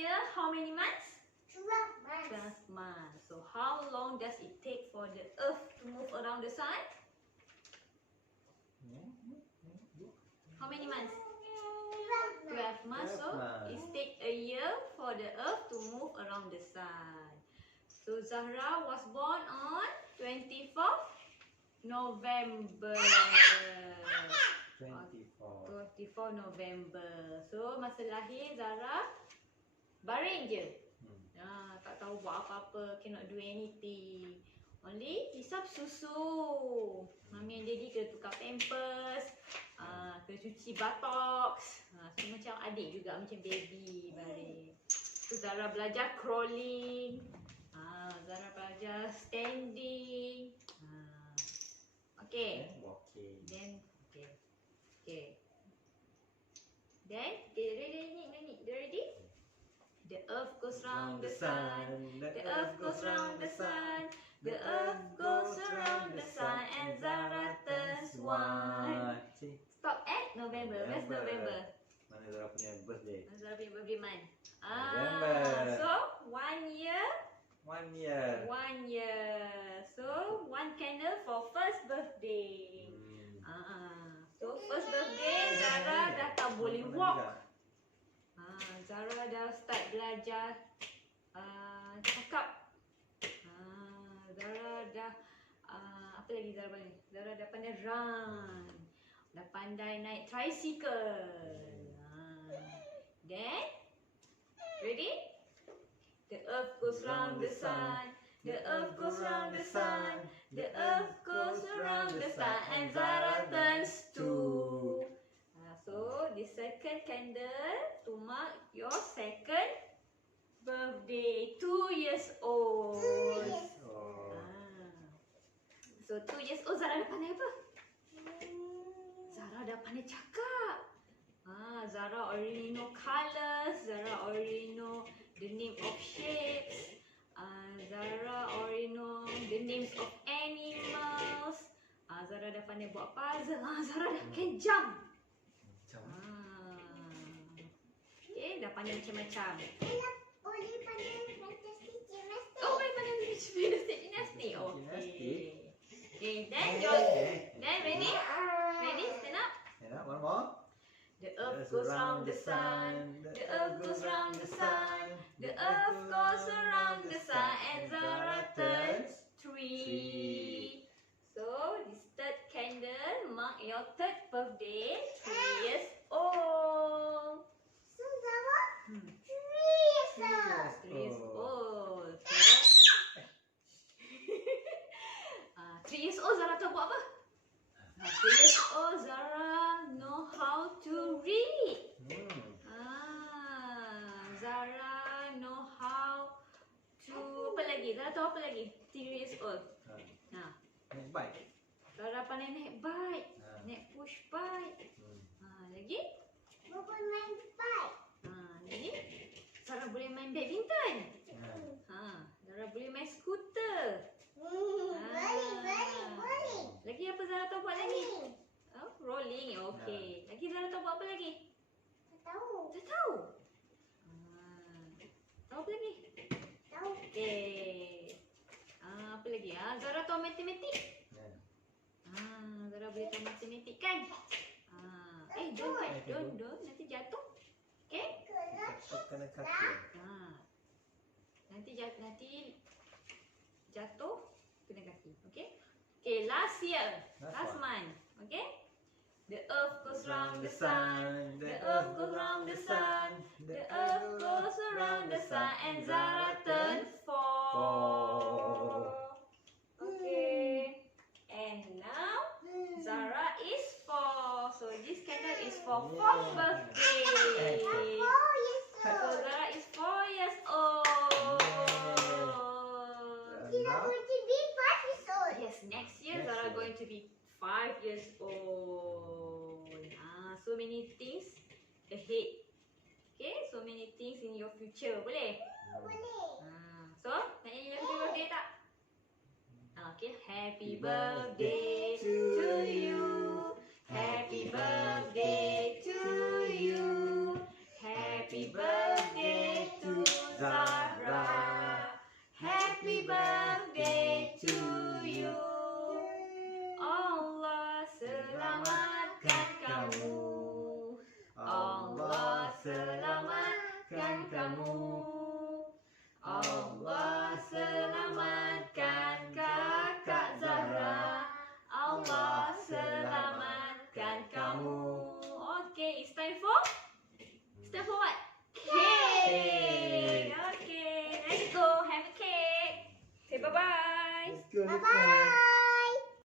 year, how many months? 12 months. 12 months. So how long does it take for the earth to move around the sun? How many months? 12 months. So it takes a year for the earth to move around the sun. So Zahra was born on 24th November. 24 November. So masa lahir Zahra baring je. Tak tahu buat apa-apa, cannot do anything. Only hisap susu. Mami and daddy kena tukar pampers, kena cuci buttocks. So macam adik juga, macam baby baring. So Zahra belajar crawling. Zahra belajar standing. Okay. Then ready? The earth goes round the sun. The earth goes round the sun. The earth goes around the sun, and Zahra turns one. Stop at November. Where's November? Mana Zahra punya birthday? Zahra punya birthday month. November. So 1 year. 1 year. 1 year. So 1 candle for first birthday. So first birthday Zahra dah tak boleh walk. Zahra dah start belajar cakap. Zahra dah apa lagi Zahra pandai? Zahra dah pandai run. Dah pandai naik tricycle. Then ready? The earth goes round the sun. The earth goes round the sun. The earth goes around the sun, and Zahra turns 2. So the second candle to mark your second birthday. 2 years old. 2 years old. So 2 years old Zahra dah pandai apa? Zahra dah pandai cakap. Zahra already know colours. Zahra already know the name of shapes. Zahra already know the names of animals. Zahra dah pandai buat puzzle. Zahra dah can jump. Okay, dah pandai macam-macam. Boleh pandai fantastic gymnastics. Oh, boleh pandai fantastic gymnastics. Okay, then ready? Ready? Stand up. Stand up, one more. The earth goes round the sun. The earth goes round the sun. The earth goes around the sun, and Zahra turns 3. So this third candle mark your third birthday. 3 years old. So Zahra, 3 years old. 3 years old Zahra tahu buat apa? 3 years old Zahra know how to read. Zahra know how to apa lagi? Zahra tahu apa lagi? 3 years old. Naik bike. Zahra pandai naik bike, naik push bike. Lagi? Boleh main bike. Lagi? Zahra boleh main badminton. Zahra boleh main skuter. Boleh. Lagi apa Zahra tahu buat lagi? Rolling. Okay. Lagi Zahra tahu buat apa lagi? Tak tahu. Tak tahu. Tahu apa lagi? Tahu. Okay. Apa lagi? Zahra tahu matematik. Zahra boleh tahu matematik kan? Don't. Nanti jatuh. Okay? Kena kaki. Nanti jatuh kena kaki. Okay? Okay, last year. Last month. Okay? The earth goes round the sun. The earth goes round the sun. The earth goes around the sun, and Zahra turns 4. Okay. And now Zahra is 4. So this candle is for 4th birthday. So Zahra is 4 years old. She's going to be 5 years old. Yes, next year Zahra going to be 5 years old. So many things ahead. Okay, so many things in your future. Boleh? Boleh. So, nak nyanyi happy birthday tak? Okay, happy birthday to you. Happy birthday to you. Happy birthday.